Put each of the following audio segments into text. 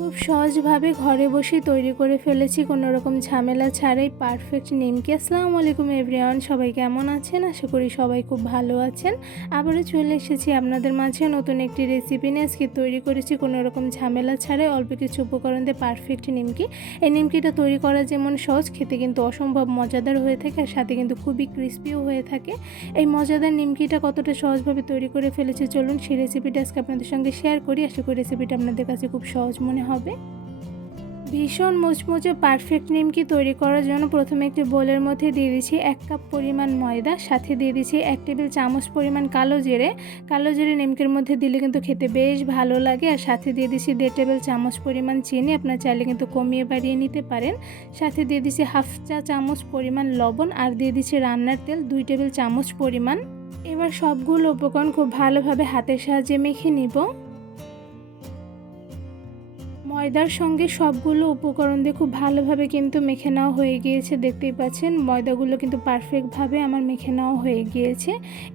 খুব সহজভাবে ঘরে বসেই তৈরি করে ফেলেছি কোনো রকম ঝামেলা ছাড়াই পারফেক্ট নিমকি। আসসালামু আলাইকুম এভরিওয়ান, সবাই কেমন আছেন? আশা করি সবাই খুব ভালো আছেন। আবারও চলে এসেছি আপনাদের মাঝে নতুন একটি রেসিপি নিয়ে। আজকে তৈরি করেছি কোনো রকম ঝামেলা ছাড়াই অল্প কিছু উপকরণ দিয়ে পারফেক্ট নিমকি। এই নিমকিটা তৈরি করা যেমন সহজ, খেতে কিন্তু অসম্ভব মজাদার হয়ে থাকে আর সাথে কিন্তু খুবই ক্রিস্পিও হয়ে থাকে। এই মজাদার নিমকিটা কতটা সহজভাবে তৈরি করে ফেলেছি, চলুন সেই রেসিপিটা আজকে আপনাদের সঙ্গে শেয়ার করি। আশা করি রেসিপিটা আপনাদের কাছে খুব সহজ মনে হবে। ভীষণ মুচমুচে পারফেক্ট নিমকি তৈরি করার জন্য প্রথমে একটি বোলের মধ্যে দিয়ে দিচ্ছি 1 কাপ পরিমাণ ময়দা, সাথে দিয়ে দিচ্ছি 1 টেবিল চামচ পরিমাণ কালো জিরে নিমকির মধ্যে দিলে কিন্তু খেতে বেশ ভালো লাগে। আর সাথে দিয়ে দিচ্ছি 1.5 টেবিল চামচ পরিমাণ চিনি, আপনারা চাইলে কিন্তু কমিয়ে বাড়িয়ে নিতে পারেন। সাথে দিয়ে দিচ্ছি 1/2 চা চামচ পরিমাণ লবণ আর দিয়ে দিচ্ছি রান্নার তেল 2 টেবিল চামচ পরিমাণ। এবার সবগুলো উপকরণ খুব ভালোভাবে হাতের সাহায্যে মেখে নিব। ময়দার সঙ্গে সবগুলো উপকরণ দিয়ে খুব ভালোভাবে কিন্তু মেখে নেওয়া হয়ে গিয়েছে, দেখতেই পাচ্ছেন ময়দাগুলো কিন্তু পারফেক্টভাবে আমার মেখে নেওয়া হয়ে গিয়েছে।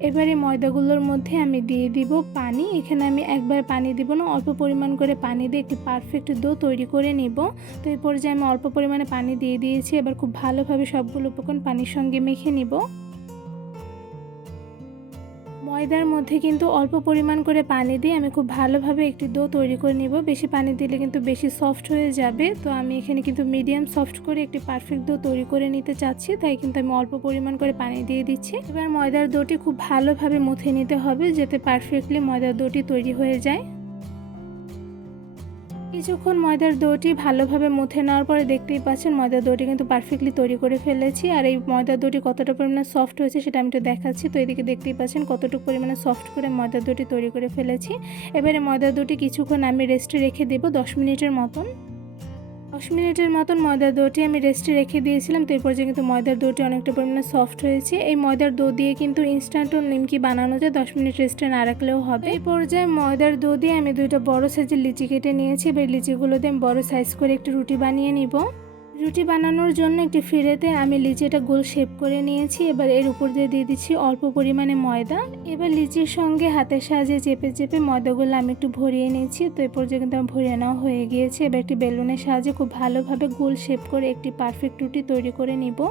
এবারে ময়দাগুলোর মধ্যে আমি দিয়ে দিব পানি। এখানে আমি একবার পানি দিব না, অল্প পরিমাণ করে পানি দিয়ে একটি পারফেক্ট ডো তৈরি করে নিব। তো এই পর্যায়ে আমি অল্প পরিমাণে পানি দিয়ে দিয়েছি। এবার খুব ভালোভাবে সবগুলো উপকরণ পানির সঙ্গে মেখে নিব। ময়দার মধ্যে কিন্তু অল্প পরিমাণ করে পানি দিয়ে আমি খুব ভালোভাবে একটি ডো তৈরি করে নিব। বেশি পানি দিলে কিন্তু বেশি সফট হয়ে যাবে, তো আমি এখানে কিন্তু মিডিয়াম সফট করে একটি পারফেক্ট ডো তৈরি করে নিতে চাচ্ছি, তাই কিন্তু আমি অল্প পরিমাণ করে পানি দিয়ে দিচ্ছি। এবার ময়দার ডোটি খুব ভালোভাবে মুথে নিতে হবে যাতে পারফেক্টলি ময়দার ডোটি তৈরি হয়ে যায়। কিছুক্ষণ ময়দার ডোটি ভালোভাবে মুথে নেওয়ার পরে দেখতেই পাচ্ছেন ময়দার ডোটি কিন্তু পারফেক্টলি তৈরি করে ফেলেছি। আর এই ময়দার ডোটি কতটা পরিমাণে সফট হয়েছে সেটা আমি একটু দেখাচ্ছি। তো এদিকে দেখতেই পাচ্ছেন কতটুকু পরিমাণে সফট করে ময়দার ডোটি তৈরি করে ফেলেছি। এবারে ময়দার ডোটি কিছুক্ষণ আমি রেস্টে রেখে দেব 10 মিনিটের মতন। 10 মিনিটের মতন ময়দার ডোটি আমি রেস্টে রেখে দিয়েছিলাম। তো এই পর্যায়ে কিন্তু ময়দার ডোটি অনেকটা পরিমাণে সফট হয়েছে। এই ময়দার ডো দিয়ে কিন্তু ইনস্ট্যান্টও নিমকি বানানো যায়, 10 মিনিট রেস্টে না রাখলেও হবে। এই পর্যায়ে ময়দার ডো দিয়ে আমি 2টা বড় সাইজের লিচি কেটে নিয়েছি। এবার লিচিগুলো দিয়ে আমি বড় সাইজ করে একটু রুটি বানিয়ে নিব। রুটি বানানোর জন্য একটি ফিরেতে আমি লিচিটা গোল শেপ করে নিয়েছি। এবার এর উপর দিয়ে দিচ্ছি অল্প পরিমাণে ময়দা। এবার লিচির সঙ্গে হাতের সাহায্যে চেপে চেপে ময়দাগুলো আমি একটু ভরিয়ে নিয়েছি। তো এই পর্যায়ে কিন্তু আমার ভরিয়ে নেওয়া হয়ে গিয়েছে। এবার একটি বেলুনের সাহায্যে খুব ভালোভাবে গোল শেপ করে একটি পারফেক্ট রুটি তৈরি করে নিব।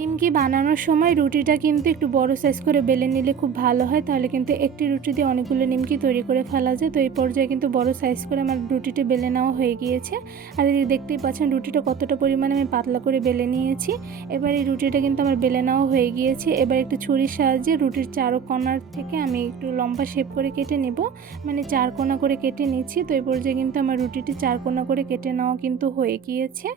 নিমকি বানানোর সময় রুটিটা কিন্তু একটু বড় সাইজ করে বেলে নিলে খুব ভালো হয়, তাহলে কিন্তু একটি রুটি দিয়ে অনেকগুলো নিমকি তৈরি করে ফেলা যায়। তো এই পর্যায়ে কিন্তু বড় সাইজ করে আমার রুটিটা বেলে নেওয়া হয়ে গিয়েছে। আর এদিকে দেখতেই পাচ্ছেন রুটিটা কতটা পরিমাণে আমি পাতলা করে বেলে নিয়েছি। এবার এই রুটিটা কিন্তু আমার বেলে নেওয়া হয়ে গিয়েছে। এবার একটু ছুরির সাহায্যে রুটির 4 কোণার থেকে আমি একটু লম্বা শেপ করে কেটে নেব, মানে 4 কোণা করে কেটে নিচ্ছি। তো এই পর্যায়ে কিন্তু আমার রুটিটি 4 কোণা করে কেটে নেওয়া কিন্তু হয়ে গিয়েছে।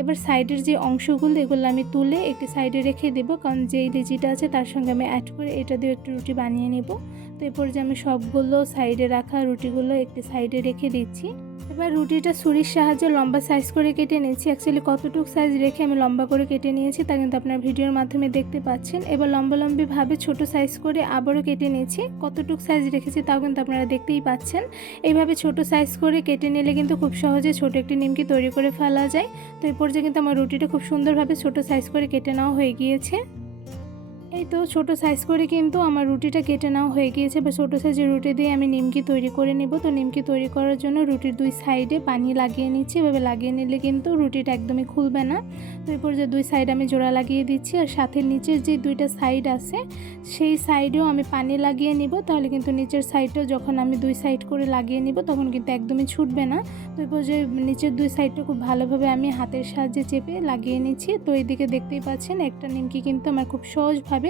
এবার সাইডের যে অংশগুলো এগুলো আমি তুলে একটি সাইডে রেখে দেব, কারণ যেই লিচিটা আছে তার সঙ্গে আমি অ্যাড করে এটা দিয়ে একটু রুটি বানিয়ে নেব। তো এরপর যে আমি সবগুলো সাইডে রাখা রুটিগুলো একটি সাইডে রেখে দিচ্ছি। এবার রুটিটা ছুরির সাহায্যে লম্বা সাইজ করে কেটে নিয়েছি। অ্যাকচুয়ালি কতটুকু সাইজ রেখে আমি লম্বা করে কেটে নিয়েছি তা কিন্তু আপনার ভিডিওর মাধ্যমে দেখতে পাচ্ছেন। এবার লম্বালম্বিভাবে ছোট সাইজ করে আবারও কেটে নিয়েছি। কতটুকু সাইজ রেখেছি তাও কিন্তু আপনারা দেখতেই পাচ্ছেন। এইভাবে ছোট সাইজ করে কেটে নিলে কিন্তু খুব সহজে ছোট একটি নিমকি তৈরি করে ফেলা যায়। তো এই পর্যায়ে কিন্তু আমার রুটিটা খুব সুন্দরভাবে ছোট সাইজ করে কেটে নেওয়া হয়ে গিয়েছে। এই তো ছোট সাইজ করে কিন্তু আমার রুটিটা কেটে নেওয়া হয়ে গিয়েছে। বা ছোটো সাইজের রুটি দিয়ে আমি নিমকি তৈরি করে নেব। তো নিমকি তৈরি করার জন্য রুটির 2 সাইডে পানি লাগিয়ে নিচ্ছি। এভাবে লাগিয়ে নিলে কিন্তু রুটিটা একদমই খুলবে না। তো এরপর যে 2 সাইড আমি জোড়া লাগিয়ে দিচ্ছি, আর সাথে নিচের যে 2টা সাইড আছে সেই সাইডেও আমি পানি লাগিয়ে নিব। তাহলে কিন্তু নিচের সাইডটাও যখন আমি 2 সাইড করে লাগিয়ে নিব তখন কিন্তু একদমই ছুটবে না। তো এরপর যে নিচের 2 সাইডটা খুব ভালোভাবে আমি হাতের সাহায্যে চেপে লাগিয়ে নিচ্ছি। তো এইদিকে দেখতেই পাচ্ছেন একটা নিমকি কিন্তু আমার খুব সহজভাবে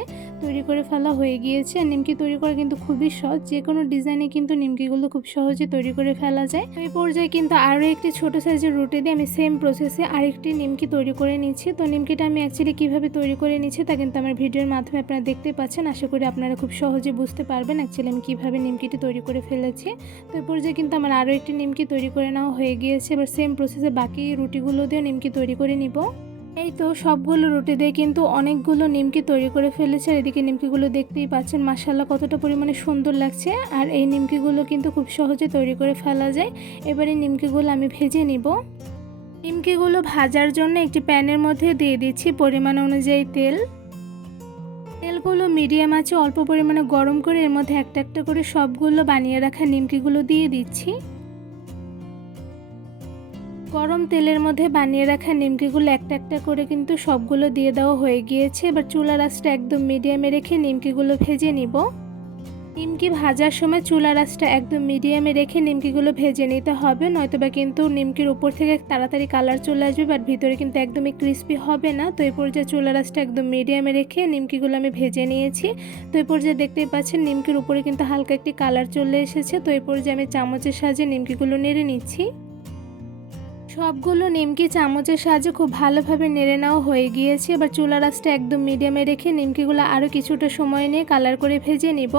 তৈরি করে ফেলা হয়ে গিয়েছে। আর নিমকি তৈরি করা কিন্তু খুবই সহজ, যে কোনো ডিজাইনে কিন্তু নিমকিগুলো খুব সহজে তৈরি করে ফেলা যায়। এই পর্যায়ে কিন্তু আরও একটি ছোট সাইজের রুটি দিয়ে আমি সেম প্রসেসে আরেকটি নিমকি তৈরি করে নিচ্ছি। তো নিমকিটা আমি অ্যাকচুয়ালি কীভাবে তৈরি করে নিচ্ছি তা কিন্তু আমার ভিডিওর মাধ্যমে আপনারা দেখতে পাচ্ছেন। আশা করি আপনারা খুব সহজে বুঝতে পারবেন অ্যাকচুয়ালি আমি কীভাবে নিমকিটি তৈরি করে ফেলেছি। তো এই পর্যায়ে কিন্তু আমার আরও একটি নিমকি তৈরি করে নেওয়া হয়ে গিয়েছে। এবার সেম প্রসেসে বাকি রুটিগুলো দিয়ে নিমকি তৈরি করে নিব। এই তো সবগুলো রুটি দিয়ে কিন্তু অনেকগুলো নিমকি তৈরি করে ফেলেছে। আর এদিকে নিমকিগুলো দেখতেই পাচ্ছেন মাশাআল্লাহ কতটা পরিমাণে সুন্দর লাগছে। আর এই নিমকিগুলো কিন্তু খুব সহজে তৈরি করে ফেলা যায়। এবারে নিমকিগুলো আমি ভেজে নিব। নিমকিগুলো ভাজার জন্য একটি প্যানের মধ্যে দিয়ে দিচ্ছি পরিমাণ অনুযায়ী তেল। তেলগুলো মিডিয়াম আঁচে অল্প পরিমাণে গরম করে এর মধ্যে একটা একটা করে সবগুলো বানিয়ে রাখা নিমকিগুলো দিয়ে দিচ্ছি। গরম তেলের মধ্যে বানিয়ে রাখা নিমকিগুলো একটা একটা করে কিন্তু সবগুলো দিয়ে দেওয়া হয়ে গিয়েছে। এবার চুলার আঁচটা একদম মিডিয়ামে রেখে নিমকিগুলো ভেজে নিব। নিমকি ভাজার সময় চুলার আঁচটা একদম মিডিয়ামে রেখে নিমকিগুলো ভেজে নিতে হবে, নয়তোবা কিন্তু নিমকির উপর থেকে তাড়াতাড়ি কালার চলে আসবে বাট ভিতরে কিন্তু একদমই ক্রিস্পি হবে না। তো এই পর্যায়ে চুলার আঁচটা একদম মিডিয়ামে রেখে নিমকিগুলো আমি ভেজে নিয়েছি। তো এই পর্যায়ে দেখতেই পাচ্ছেন নিমকির উপরে কিন্তু হালকা একটি কালার চলে এসেছে। তো এই পর্যায়ে আমি চামচের সাহায্যে নিমকিগুলো নেড়ে নিচ্ছি। সবগুলো নিমকি চামচের সাহায্যে খুব ভালোভাবে নেড়ে নেওয়া হয়ে গিয়েছে। এবার চুলার আঁচটা একদম মিডিয়ামে রেখে নিমকিগুলো আরও কিছুটা সময় নিয়ে কালার করে ভেজে নিব।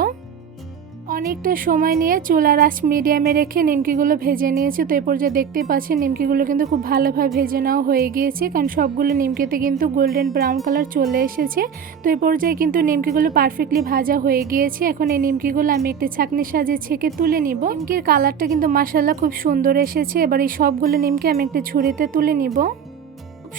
অনেকটা সময় নিয়ে চুলার আঁচ মিডিয়ামে রেখে নিমকিগুলো ভেজে নিয়েছি। তো এই পর্যায়ে দেখতেই পাচ্ছেন নিমকিগুলো কিন্তু খুব ভালোভাবে ভেজে নেওয়া হয়ে গিয়েছে, কারণ সবগুলো নিমকিতে কিন্তু গোল্ডেন ব্রাউন কালার চলে এসেছে। তো এই পর্যায়ে কিন্তু নিমকিগুলো পারফেক্টলি ভাজা হয়ে গিয়েছে। এখন এই নিমকিগুলো আমি একটা ছাঁকনির সাহায্যে ছেঁকে তুলে নিব। নিমকির কালারটা কিন্তু মাশাআল্লাহ খুব সুন্দর এসেছে। এবার এই সবগুলো নিমকি আমি একটা ঝুড়িতে তুলে নিব।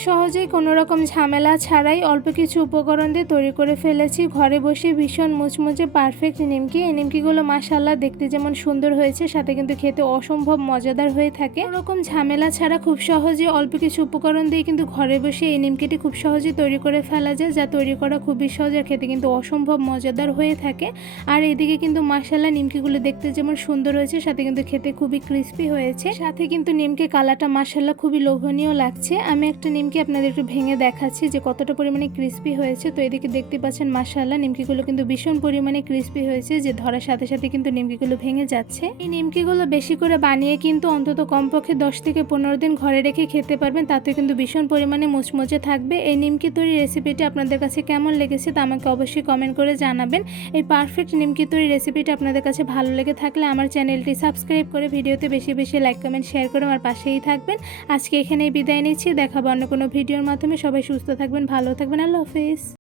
সহজেই কোনো রকম ঝামেলা ছাড়াই অল্প কিছু উপকরণ দিয়ে তৈরি করে ফেলেছি ঘরে বসে ভীষণ মুচমুচে পারফেক্ট নিমকি। এই নিমকিগুলো মাশাআল্লাহ দেখতে যেমন সুন্দর হয়েছে, সাথে কিন্তু খেতে অসম্ভব মজাদার হয়ে থাকে। কোনো রকম ঝামেলা ছাড়া খুব সহজে অল্প কিছু উপকরণ দিয়ে কিন্তু ঘরে বসে এই নিমকিটি খুব সহজে তৈরি করে ফেলা যায়, যা তৈরি করা খুবই সহজ আর খেতে কিন্তু অসম্ভব মজাদার হয়ে থাকে। আর এদিকে কিন্তু মাশাআল্লাহ নিমকিগুলো দেখতে যেমন সুন্দর হয়েছে, সাথে কিন্তু খেতে খুবই ক্রিস্পি হয়েছে। সাথে কিন্তু নিমকি কালারটা মাশাআল্লাহ খুবই লোভনীয় লাগছে। আমি একটা নিমকি আপনাদের একটু ভেঙে দেখাচ্ছি যে কতটা পরিমাণে ক্রিস্পি হয়েছে। তো এদিকে দেখতে পাচ্ছেন মাশাআল্লাহ নিমকিগুলো কিন্তু ভীষণ পরিমাণে ক্রিস্পি হয়েছে, যে ধরার সাথে সাথে কিন্তু নিমকিগুলো ভেঙে যাচ্ছে। এই নিমকিগুলো বেশি করে বানিয়ে কিন্তু অন্তত কমপক্ষে 10 থেকে 15 দিন ঘরে রেখে খেতে পারবেন, তাতে কিন্তু ভীষণ পরিমাণে মুচমুচে থাকবে। এই নিমকি তৈরি রেসিপিটি আপনাদের কাছে কেমন লেগেছে তা আমাকে অবশ্যই কমেন্ট করে জানাবেন। এই পারফেক্ট নিমকি তৈরি রেসিপিটি আপনাদের কাছে ভালো লেগে থাকলে আমার চ্যানেলটি সাবস্ক্রাইব করে ভিডিওতে বেশি বেশি লাইক কমেন্ট শেয়ার করে আমার পাশেই থাকবেন। আজকে এখানেই বিদায় নিচ্ছি, দেখাবো অন্য কোনো ভিডিওর মাধ্যমে। সবাই সুস্থ থাকবেন, ভালো থাকবেন, আল্লাহ হাফেজ।